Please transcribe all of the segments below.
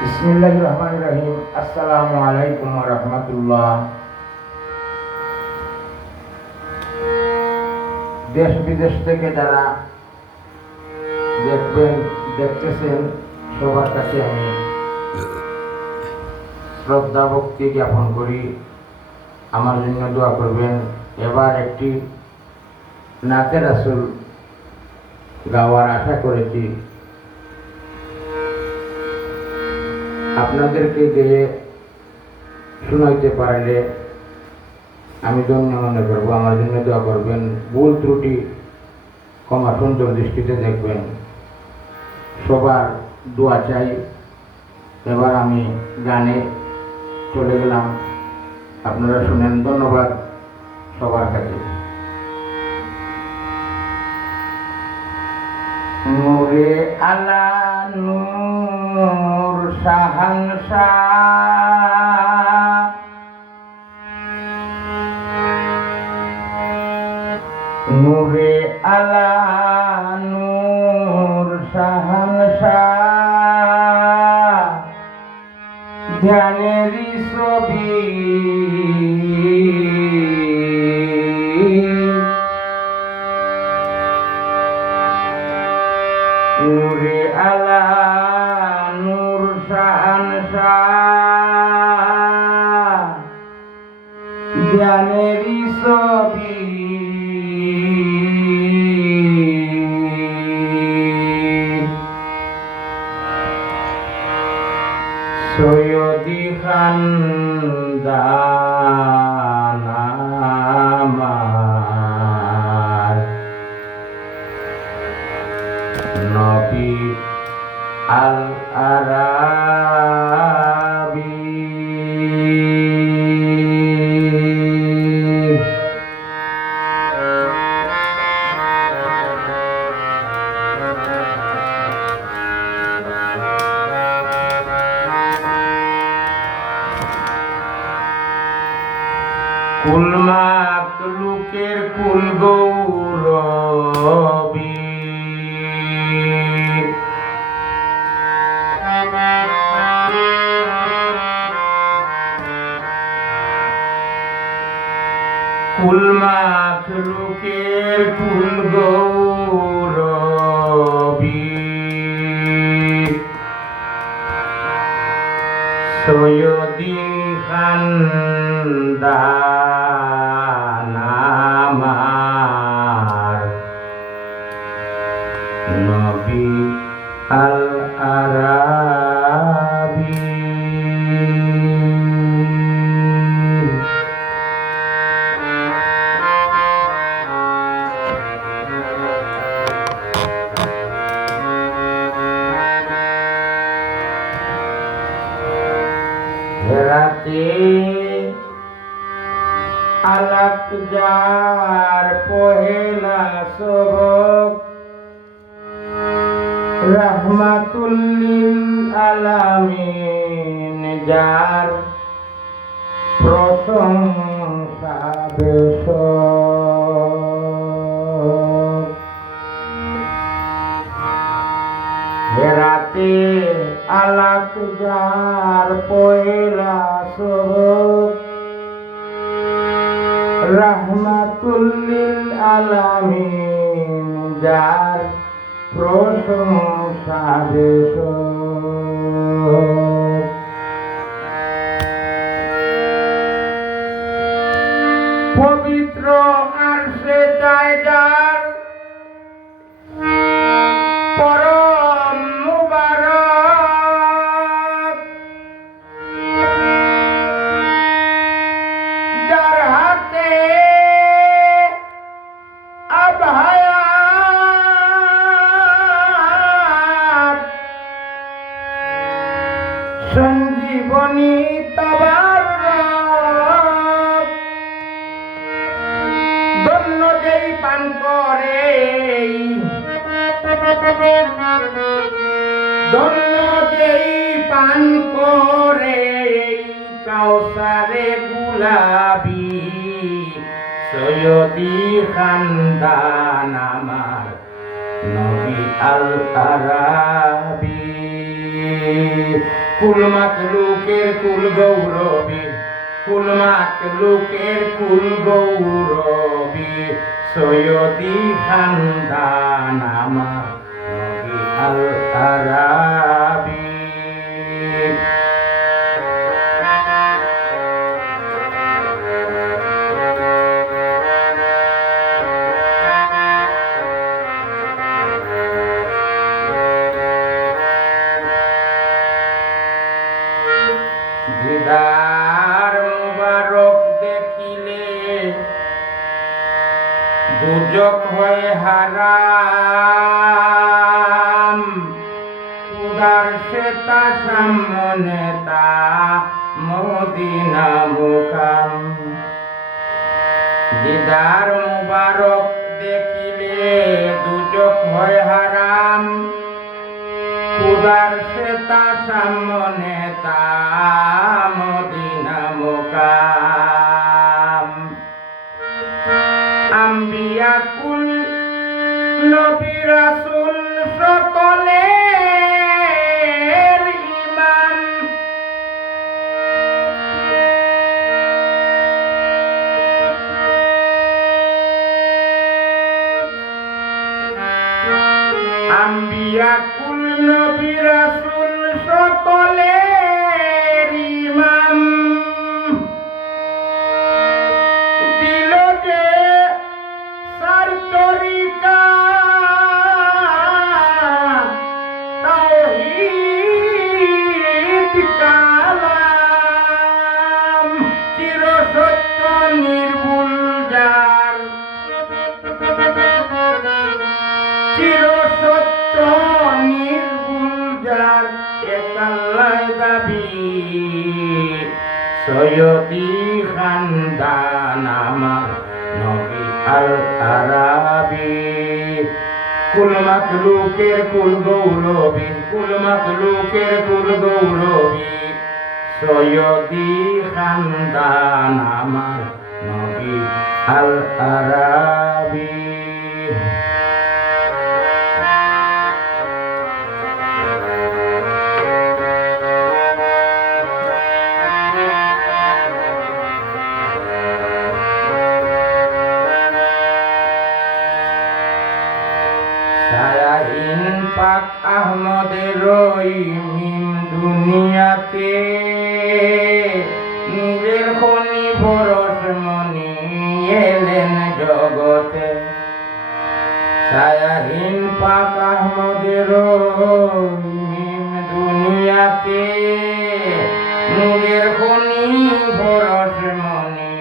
বিসমিল্লাহির রহমানির রহিম। আসসালামু আলাইকুম ওয়া রাহমাতুল্লাহ। দেশ বিদেশ থেকে যারা দেখতেছেন সবার কাছে আমি শ্রদ্ধা ভক্তি জ্ঞাপন করি। আমার জন্য দোয়া করবেন। এবার একটি নাতে রাসূল গাওয়ার আশা করেছি। আপনাদেরকে গিয়ে শোনাইতে পারলে আমি ধন্য মনে করব। আমার জন্য দোয়া করবেন। ভুল ত্রুটি ক্ষমা সুন্দর দৃষ্টিতে দেখবেন। সবার দোয়া চাই। এবার আমি গানে চলে গেলাম, আপনারা শুনেন। ধন্যবাদ সবার কাছে। নূরে আলা নূর শাহানশাহ, নূরে আলা নূর শাহানশাহ, ধ্যানেরই ছবি নূরে আলা নূর শাহানশাহ, জ্ঞানেরই ছবি সৈয়দি খানদান আমার, নবী আল আরাবী। কুল মাখলুকের কুল গৌরবী, কুল মাখলুকের কুল গৌরবী, সৈয়দি খানদান আমার, নবী আল আরাবী। রাতে আলাপ যার পহেলা সবক, রাহমাতুল লিল আলামিন যার প্রশংসা বেশক। রাতে আলাপ যার পহেলা সবক, রাহমাতুল লিল আলামিন যার প্রশংসা বেশক। পবিত্র আরশে যায় যার পরম মুবারক, যার হাতে আবহায়াত সঞ্জীবনী তাবারক, ধন্য যেই পান করে, ধন্য যেই পান করে কাউসারে গুলাবি, সৈয়দি খানদান আমার, নবী আল আরাবী। কুল মাকলুকের কুল গৌরবী, কুল মাকলুকের কুল গৌরবী, সৈয়দি খানদান আমার নবী আল আরাবী। দিদার মুবারক দেখিলে দুজক হয় হারাম, উদার সে তা সামনে তা মদিনা মুকাম। দিদার মুবারক দেখিলে দুজক হয় হারাম, উদার সে তা সামনে তা মদিনা মুকাম। আম্বিয়া কুল নবী রাসূল সকলের ইমাম, আম্বিয়া কুল নবী রাসূল সকলের ইমাম। দিল যে সার তরিকা তাওহীদ কালাম, চির সত্য নির্ভুল যার, চির সত্য নির্ভুল যার, এক আল্লাহ দাবি সৈয়দি খানদান আমার নবী আল আরাবী। কুল মাকলুকের কুল গৌরবী, কুল মাকলুকের কুল গৌরবী, সৈয়দি খানদান আমার নবী আল আরাবী। সায়াহীন পাক আহমদের মিম দুনিয়াতে, নূরের খনি পরশমণি এলেন জগতে। সায়াহীন পাক আহমদের মিম দুনিয়াতে, নূরের খনি পরশমণি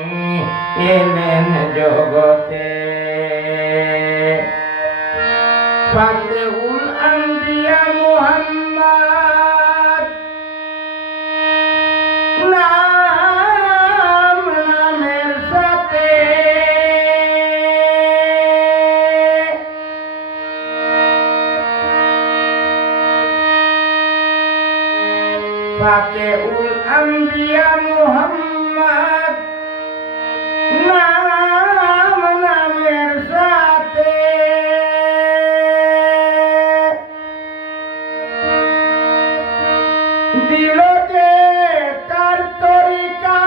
এলেন জগতে। ফাতেহুল আম্বিয়া মুহাম্মদ নামের সাথে, ফাতেহুল আম্বিয়া মুহাম্মদ নামের সাথে, দিল যে তার তরিকা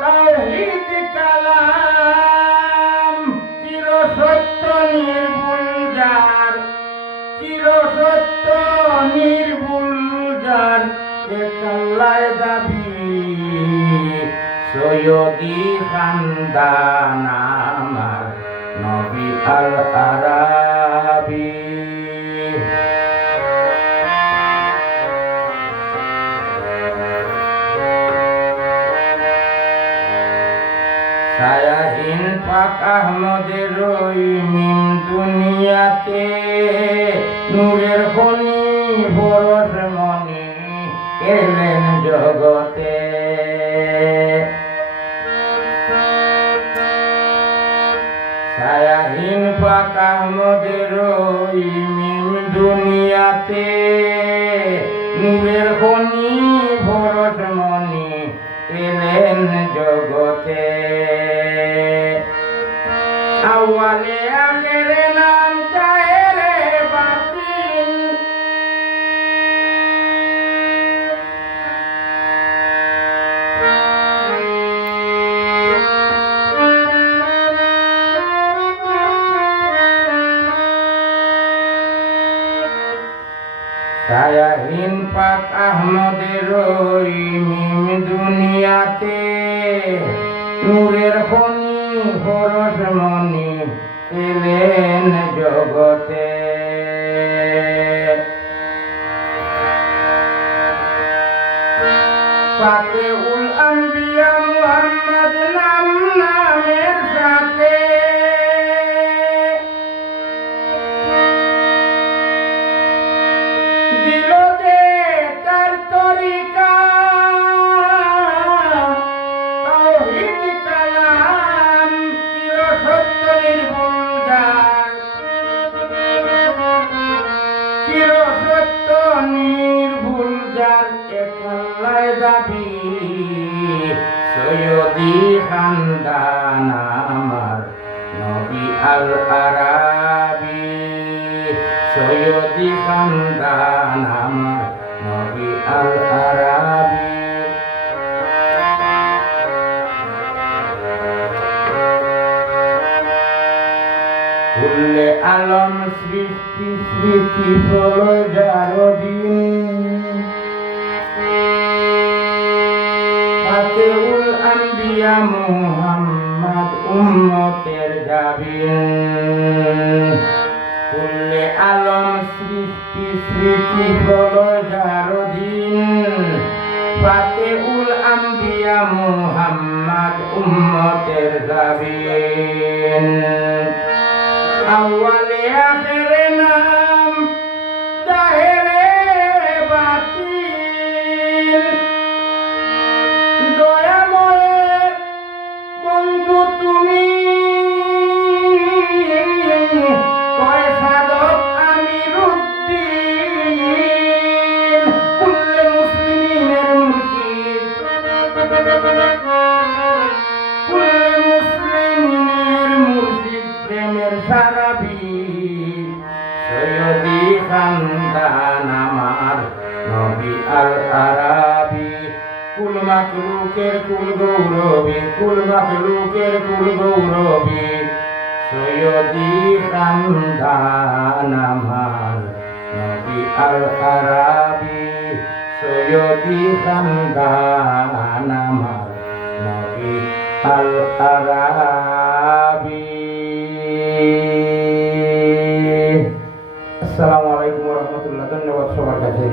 তাওহীদ কালাম, চির সত্য নির্ভুল যার, চির সত্য নির্ভুল যার, এক আল্লাহ দাবি সৈয়দি খানদান আমার নবী আল আরাবী। সায়াহীন পাক আহমদের মিম দুনিয়াতে, নূরের খনি পরশমণি এলেন জগতে। সায়াহীন পাক আহমদের মিম দুনিয়াতে, নূরের খনি পরশমণি এলেন জগতে। আউয়ালে আখেরে নাম জাহেরে বাতিন, ছায়াহীন পাক আহমদের ওই মিম দুনিয়াতে নূরের খনি পরশ মনি এলেন জগতে। ফাতেউল আম্বিয়া মুহাম্মদ নামের সাথে দিল যে তার তরিকা তাওহীদ কালাম চির সত্য নির্ভুল যার, চির সত্য নির্ভুল যার এক আল্লাহর দাবি সৈয়দি খানদান আমার নবী আল আরাবী, সৈয়দি খানদান আমার নবী আল আরাবী। কুল্লে আলম সৃষ্টি স্মৃতি প্রলয় যার দিন, ফাতেউল আম্বিয়া মুহাম্মদ উম্মতের জাবিন। কুল্লে আলম সৃষ্টি স্মৃতি প্রলয় যার দিন, ফাতেউল আম্বিয়া মুহাম্মদ উম্মতের জাবিন। আউয়ালে আখেরে নাম জাহেরে বাতিন, দয়াময়ের বন্ধু তুমি কয় সাধক আমিরুদ্দিন। কুল্লে মুসলিমিনের মুর্শিদ, কুল্লে মুসলিমিনের মুর্শিদ প্রেমের সারাবি সৈয়দি খানদান আমার নবী আল আরাবী। কুল মাখলুকের কুল গৌরবী, কুল মাখলুকের কুল গৌরবী সৈয়দি খানদান আমার নবী আল আরাবী, সৈয়দি খানদান আমার নবী আল আরাবী। আসসালামু আলাইকুম ওয়া রাহমাতুল্লাহ। ধন্যবাদ সবার কাছে।